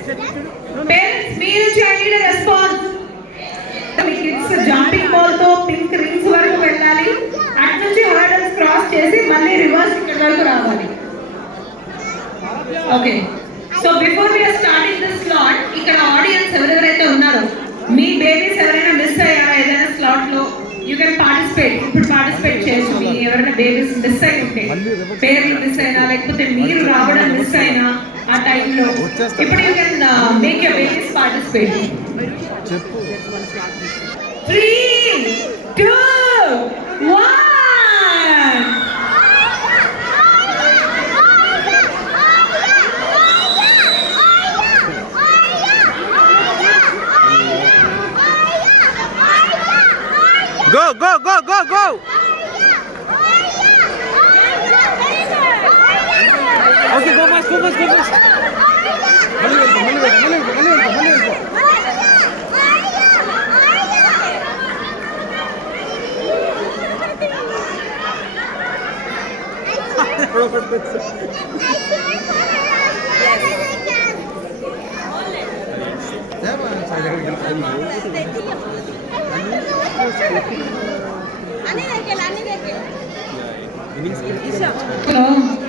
Parents, me నుంచి I need a response. Me kids jumping ball తో pink rings వరకు వెళ్ళాలి. అటు నుంచి హర్డల్స్ క్రాస్ చేసి మళ్ళీ రివర్స్ ఇక్కడ వరకు రావాలి. Okay. So before we are starting this slot, ఇక్కడ ఆడియన్స్ ఎవరెవరైతే ఉన్నారో మీ బేబీస్ ఎవరైనా మిస్ అయ్యారా ఏదైనా స్లాట్ లో, యూ కెన్ పార్టిసిపేట్. ఇప్పుడు పార్టిసిపేట్ చేయొచ్చు. మీ ఎవరైనా బేబీస్ మిస్ అయి ఉంటే, పేర్లు మిస్ అయినా లేకపోతే మీరు రావడం మిస్ అయినా ఆ టైంలో ఇప్పుడు you can make your babies participate. 3, 2, 1. Go, go, go, go, go! Okay, go fast, go fast, go fast. Hello.